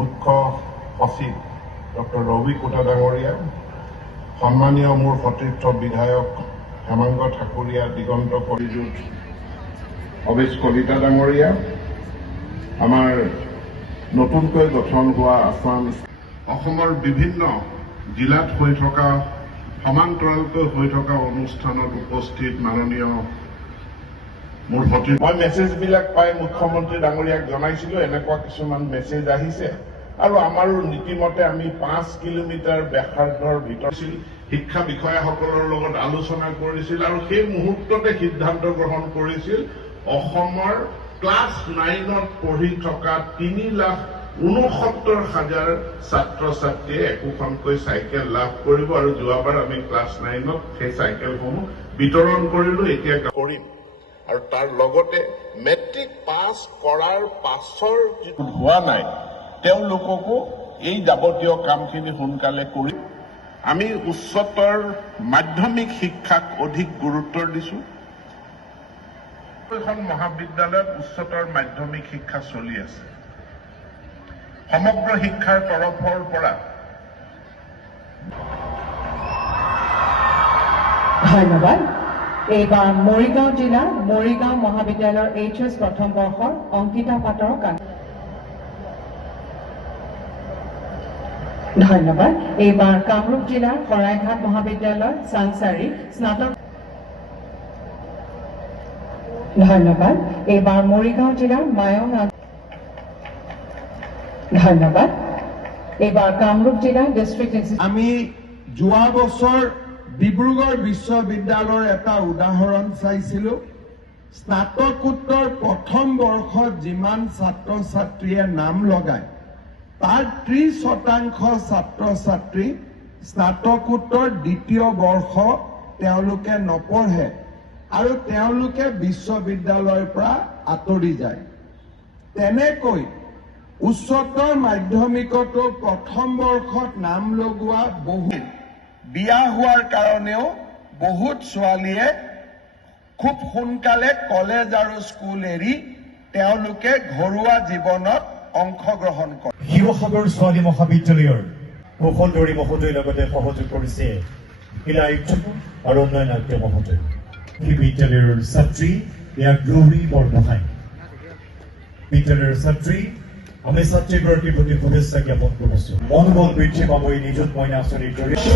মুখ্য সচিব doctor Ravi quota ডাঙৰীয়া, সন্মানীয় মোৰ সতীৰ্থ বিধায়ক হেমাংগ ঠাকুৰীয়া, দিগন্ত পৰিজুত অবেশ কলিতা ডাঙৰীয়া, আমাৰ নতুনকৈ গঠন হোৱা আসাম অসমৰ বিভিন্ন জিলাত হৈ থকা সমান্তৰালকৈ হৈ থকা অনুষ্ঠানত উপস্থিত মাননীয় মোৰ সতীৰ্থ, মই মেছেজবিলাক পাই মুখ্যমন্ত্ৰী ডাঙৰীয়াক জনাইছিলো এনেকুৱা কিছুমান মেছেজ আহিছে আৰু আমাৰো নীতিমতে আমি 5 কিলোমিটাৰ ব্যাসাৰ্ধৰ ভিতৰত শিক্ষা বিষয়াসকলৰ লগত আলোচনা কৰিছিল আৰু সেই মুহূৰ্ততে সিদ্ধান্ত গ্ৰহণ কৰিছিল অসমৰ ক্লাছ 9ত পঢ়ি থকা 3,69,000 ছাত্ৰ ছাত্ৰীয়ে একোখনকৈ চাইকেল লাভ কৰিব আৰু যোৱাবাৰ আমি ক্লাছ 9ত সেই চাইকেলসমূহ বিতৰণ কৰিলো, এতিয়া কৰিম। আৰু তাৰ লগতে মেট্ৰিক পাছ কৰাৰ পাছৰ যিটো হোৱা নাই তেওঁলোককো এই যাৱতীয় কামখিনি সোনকালে কৰি আমি উচ্চতৰ মাধ্যমিক শিক্ষাক অধিক গুৰুত্ব দিছো। এখন মহাবিদ্যালয়ত উচ্চতৰ মাধ্যমিক শিক্ষা চলি আছে। সমগ্ৰ শিক্ষাৰ তৰফৰ পৰা ধন্যবাদ। এইবাৰ মৰিগাঁও জিলাৰ মৰিগাঁও মহাবিদ্যালয়ৰ HS প্ৰথম বৰ্ষৰ অংকিতা পাটৰ ধন্যবাদ। এইবাৰ কামৰূপ জিলাৰ শৰাইঘাট মহাবিদ্যালয়ৰ চাংচাৰী স্নাতক ধন্যবাদ। এইবাৰ মৰিগাঁও জিলাৰ মায়ং ধন্যবাদ। এইবাৰ কামৰূপ জিলাৰ ডিষ্ট্ৰিক্ট আমি যোৱা বছৰ ডিব্ৰুগড় বিশ্ববিদ্যালয়ৰ এটা উদাহৰণ চাইছিলো। স্নাতকোত্তৰ প্ৰথম বৰ্ষত যিমান ছাত্ৰ ছাত্ৰীয়ে নাম লগায় তাৰ 30% ছাত্ৰ ছাত্ৰী স্নাতকোত্তৰ দ্বিতীয় বৰ্ষ তেওঁলোকে নপঢ়ে আৰু তেওঁলোকে বিশ্ববিদ্যালয়ৰ পৰা আঁতৰি যায়। তেনেকৈ উচ্চতৰ মাধ্যমিকতো প্ৰথম বৰ্ষত নাম লগোৱা বহুত বিয়া হোৱাৰ কাৰণেও বহুত ছোৱালীয়ে খুব সোনকালে কলেজ আৰু স্কুল এৰি তেওঁলোকে ঘৰুৱা জীৱনত অংশগ্ৰহণ কৰে। শিৱসাগৰ ছোৱালী মহাবিদ্যালয়ৰ মুখন্দৰী মহোদয়ৰ লগতে সহযোগ কৰিছে জিলা আয়ুক্ত আৰু উন্নয়ন আয়ুক্ত মহোদয়। এই বিদ্যালয়ৰ ছাত্ৰী ইয়াৰ গ্লৰি বৰগোহাঁই, বিদ্যালয়ৰ ছাত্ৰী আমি ছাত্ৰীগৰাকীৰ প্ৰতি শুভেচ্ছা জ্ঞাপন কৰিছো। মনোবল বৃদ্ধি পাব এই নিযুত মইনা আঁচনিৰ জৰিয়তে।